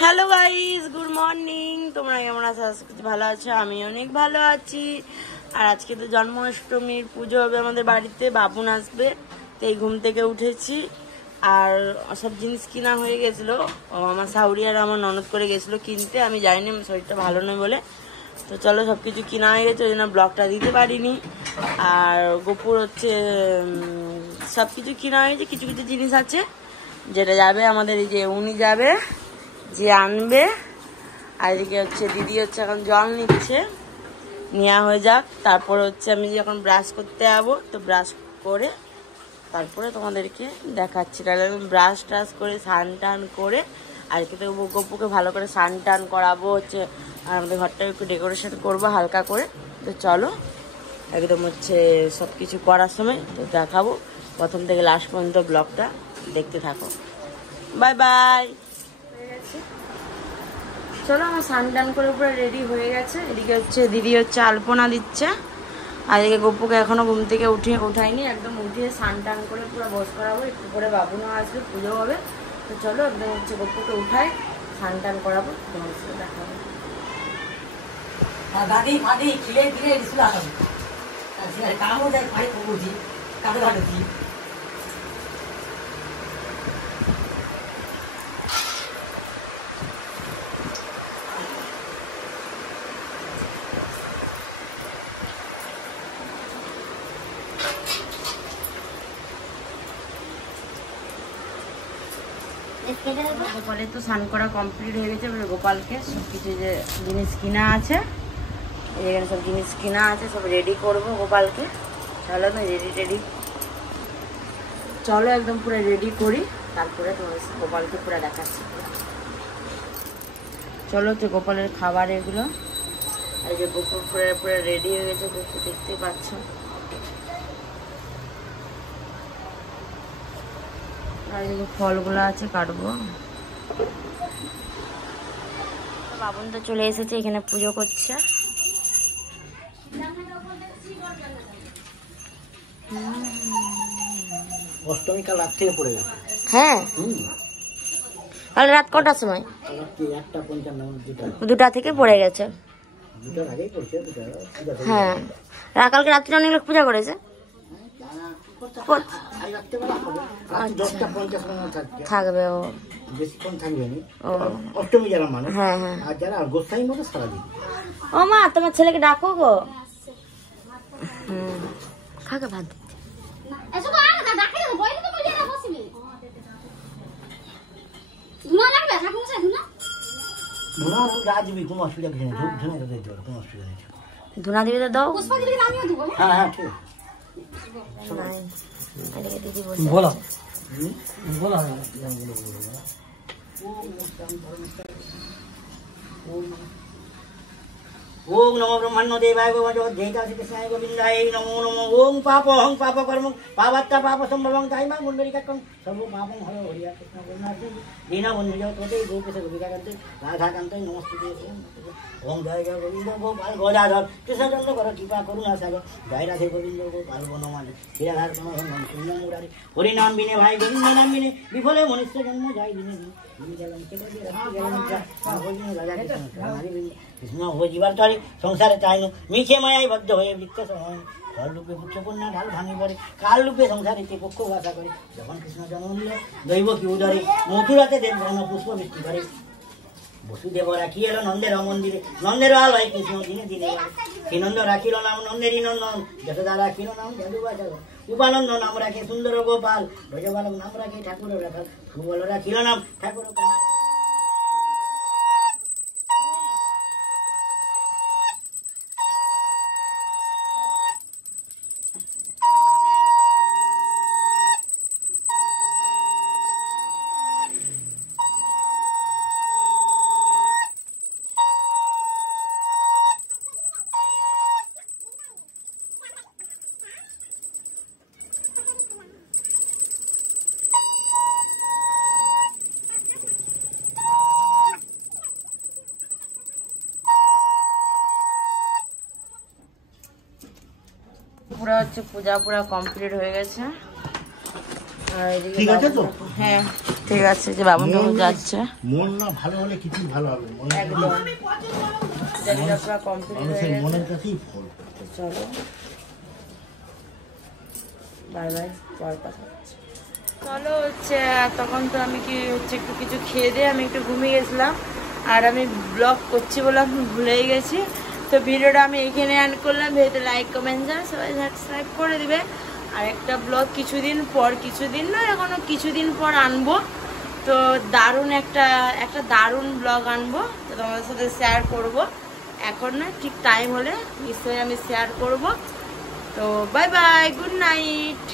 Hello guys, good morning. তোমরা কেমন আছো? ভালো আছো? আমি অনেক ভালো আছি। আর আজকে তো জন্মাষ্টমীর পুজো হবে আমাদের বাড়িতে, বাবুন আসবে। তো এই ঘুম থেকে উঠেছি আর সব জিনিস কিনা হয়ে গেছিলো। আমার শাউরি আর আমার ননদ করে গেছিলো কিনতে, আমি যাইনি, আমার শরীরটা ভালো নয় বলে। তো চলো, সব কিছু কিনা হয়ে গেছে, ওই জন্য ব্লগটা দিতে পারিনি। আর গোপুর হচ্ছে সব কিছু কিনা হয়ে গেছে, কিছু কিছু জিনিস আছে যেটা যাবে আমাদের, এই যে উনি যাবে যে আনবে। আর এদিকে হচ্ছে দিদি হচ্ছে এখন জল নিচ্ছে, নেওয়া হয়ে যাক। তারপর হচ্ছে আমি যখন ব্রাশ করতে যাবো, তো ব্রাশ করে তারপরে তোমাদেরকে দেখাচ্ছি। তাহলে আমি ব্রাশ ট্রাশ করে স্নান টান করে আজকে তো গপুকে ভালো করে স্নান টান করাবো হচ্ছে, আর আমাদের ঘরটা একটু ডেকোরেশন করবো হালকা করে। তো চলো একদম হচ্ছে সব কিছু করার সময় তো দেখাবো, প্রথম থেকে লাস্ট পর্যন্ত ব্লগটা দেখতে থাকো। Bye bye. চলো, আমার স্নান টান করে পুরো রেডি হয়ে গেছে। এদিকে হচ্ছে দিদি হচ্ছে আলপনা দিচ্ছে, আর এদিকে গপুকে এখনো ঘুম থেকে উঠাইনি, একদম উঠিয়ে স্নান টান করে পুরো বস করাবো। একটু করে বাবুনও আসবে, পুজো হবে। তো চলো একদম হচ্ছে গপুকে উঠাই, স্নান টান করাবো, তোমার সাথে দেখা হবে। দাদি ফাদি খিলে দিলে স্কুল আসাবো কামও যাই ফাড়ি করছি কাকে ঘাটেছি গোপালের তো স্নান করা কমপ্লিট হয়ে গেছে। গোপালকে সব কিছু যে জিনিস কিনা আছে, এখানে সব জিনিস কিনা আছে, সব রেডি করবো গোপালকে। চলো না রেডি চলো একদম পুরো রেডি করি, তারপরে তোমার গোপালকে পুরো দেখাচ্ছি। চলো তো গোপালের খাবার এগুলো, আর যে গোপুর পুরো রেডি হয়ে গেছে, গোপু দেখতে পাচ্ছ। আর এদিকে ফলগুলো আছে, কাটবো। বাবুন তো চলে এসেছে, এখানে পুজো করছে। অষ্টমী কাল রাত থেকে পড়ে গেছে। হ্যাঁ, কাল রাত কটার সময়? 2টা থেকে পড়ে গেছে। হ্যাঁ, কালকে রাত্রে অনেক লোক পূজা করেছে। থাকবে ও, বেশিক্ষণ থাকবে না। অষ্টমী যারা মানে, হ্যাঁ হ্যাঁ, আর যারা গোসাই মতো সারাদিন। ও মা, তোমার ছেলেকে ডাকো গো। খাকে ভাত দিচ্ছে। ধুনা দিবি তো দাও। হ্যাঁ হ্যাঁ ঠিক দিদি বলো বলো। ওম নমো ব্রহ্মণ্য দেবায় গোবিন্দায় গোবিন্দায় নমো নমো। ওম পাপহং পাপ কর্ম পাবাত্তা পাপ সম্ভবং তাইমা মুন্ডরিকাকং সর্ব পাপং হর হরিয়া কৃষ্ণ করুণাতে দীনবন্ধু জগতে গোপীশ গোপিকাকান্তে রাধাকান্তে নমস্তুতে। ওম জয় জয় গোবিন্দ গোপাল গদাধর কৃষ্ণচন্দ্র কর কৃপা করুণা সাগর জয় রাধে গোবিন্দ গোপাল বনমালী শ্রীরাধার শূন্য মুরারি হরিনাম বিনে ভাই গোবিন্দ নাম বিনে বিফলে মনুষ্য জন্ম যায় দিনে কৃষ্ণ জীবার তরে সংসারে চাই না মিছে মায়ায় বদ্ধ হয়ে বৃক্ষ সময় ঘর রূপে পুত্রকন্যা ঢাল ভাঙি পড়ে কাল রূপে সংসারে পক্ষ ভাষা করে যখন কৃষ্ণ জন্ম নিল দৈব কি উদরে মথুরাতে দেব ঘন পুষ্প বৃষ্টি করে বসুদেব রাখি এলো নন্দের মন্দিরে নন্দের আলয় কৃষ্ণ দিনে দিনে শ্রীনন্দ রাখিল নাম নন্দেরই নন্দন যশোদা রাখিল নাম যদুবাচক উপানন্দ নাম রাখে সুন্দর গোপাল ব্রজবালক নাম রাখে ঠাকুর রাখাল সুবল রাখিল নাম ঠাকুর। পুরো হচ্ছে পূজা পুরো কমপ্লিট হয়ে গেছে। আর ঠিক আছে তো? হ্যাঁ, ঠিক আছে, যে বাবু তো যাচ্ছে। মন না ভালো হলে কিছু ভালো হবে। একদম জায়গাটা পুরো কমপ্লিট হয়ে গেছে। মনের কাছেই ফল। চলো বাই বাই, পরে কথা হচ্ছে। চলো হচ্ছে তখন তো আমি কি হচ্ছে একটু কিছু খেয়ে দিয়ে আমি একটু ঘুমিয়ে গেছিলাম, আর আমি ব্লগ করছি বলে আমি ভুলেই গেছি। তো ভিডিওটা আমি এখানে এন্ড করলাম। ভিডিওতে লাইক কমেন্ট জানা সবাই সাবস্ক্রাইব করে দিবে। আর একটা ব্লগ কিছুদিন না এখনো কিছুদিন পর আনবো। তো দারুণ একটা দারুণ ব্লগ আনবো, তো তোমাদের সাথে শেয়ার করব। এখন না, ঠিক টাইম হলে নিশ্চয়ই আমি শেয়ার করব। তো বাই বাই, গুড নাইট।